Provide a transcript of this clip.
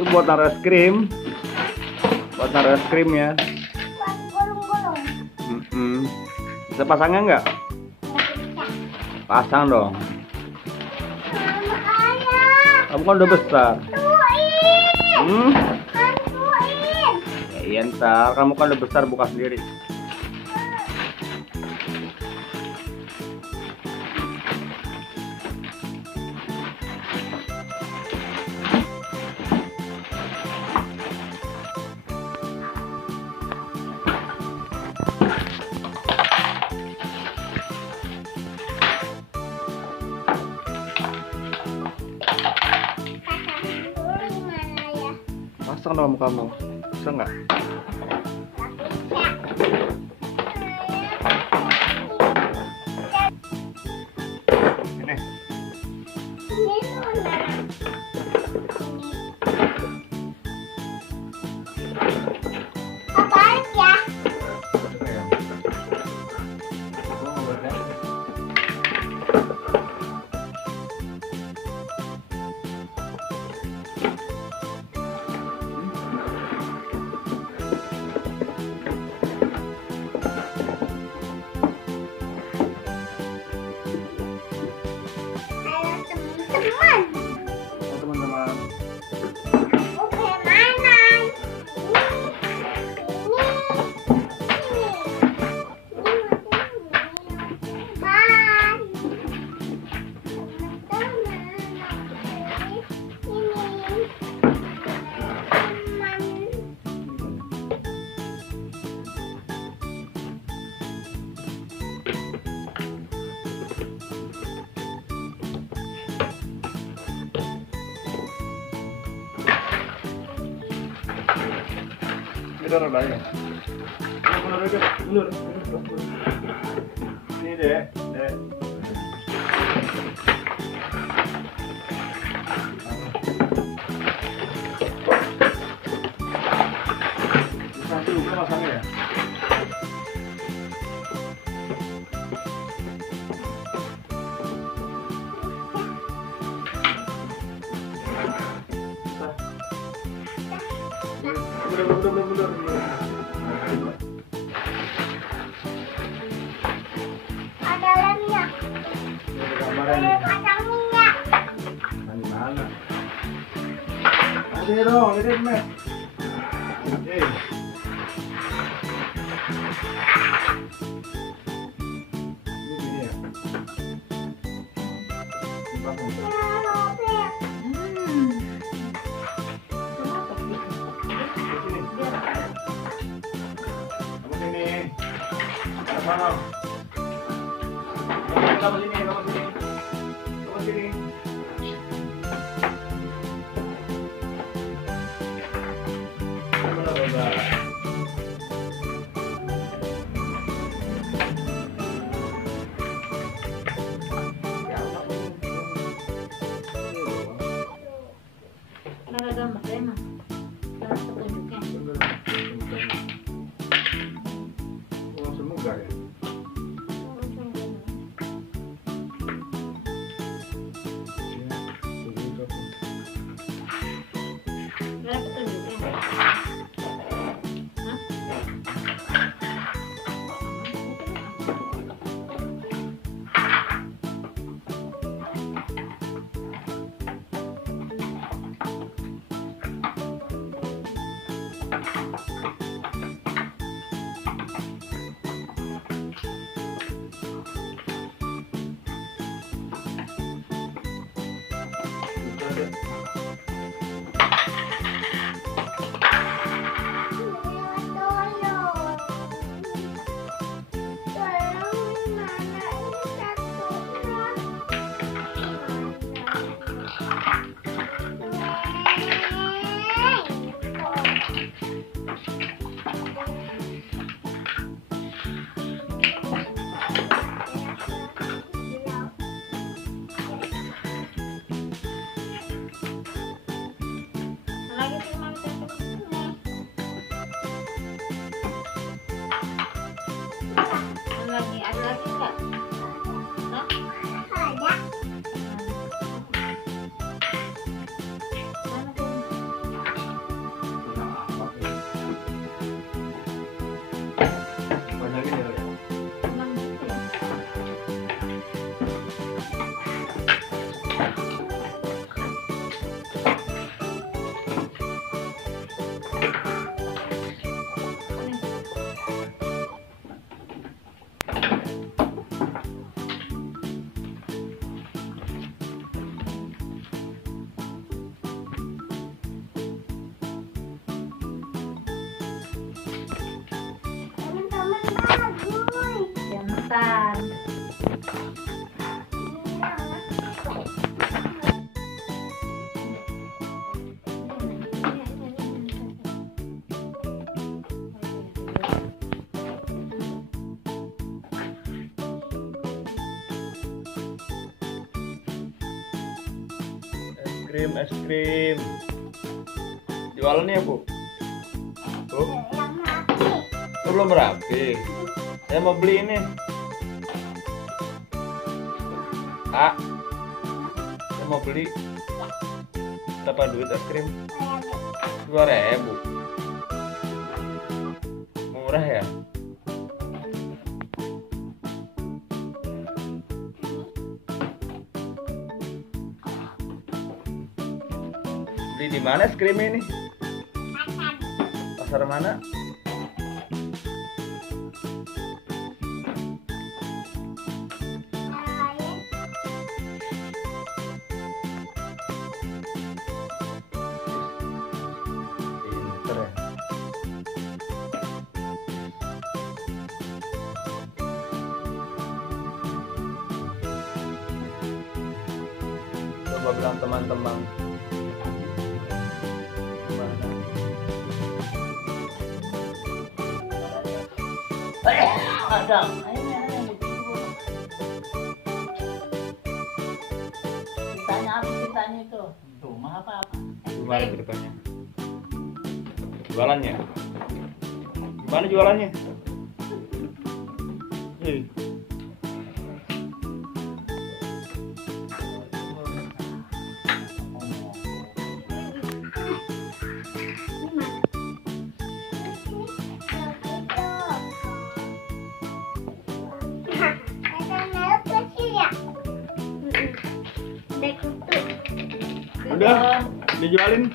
Itu buat naruh es krim. Buat naruh es krim ya. Bisa pasangnya nggak? Pasang dong. Kamu kan udah besar. Ya, iya ntar, kamu kan udah besar, buka sendiri. Pasang dong kamu, bisa nggak? Ini. Apaan ya? Teman-teman. Oke, mainan. Kita rodanya. Mundur aja, mundur. Ini deh, deh. Nanti juga masangnya ya. Mundur. Ada lemnya. Pasang minyak. Di mana? Ada dong, ini mes. Ini ya. Kamu sini. Ada gambarnya emang. Ada petunjuknya. Semoga ya. Ada petunjuknya. Hah? bagus. Ya ntar. Es krim. Jualan ya, Bu? Bu? Yang mati. Oh, belum rapi. Saya mau beli ini. Ah. Saya mau beli. Berapa duit es krim? 2.000. Murah ya? Beli di mana es krim ini? Pasar mana? Pinter ya. Coba bilang teman-teman. Ada. Ayo. Ditanya apa ditanya itu? Rumah apa? Gimana ke depannya? Jualannya? Gimana jualannya? Hei. Udah, dijualin.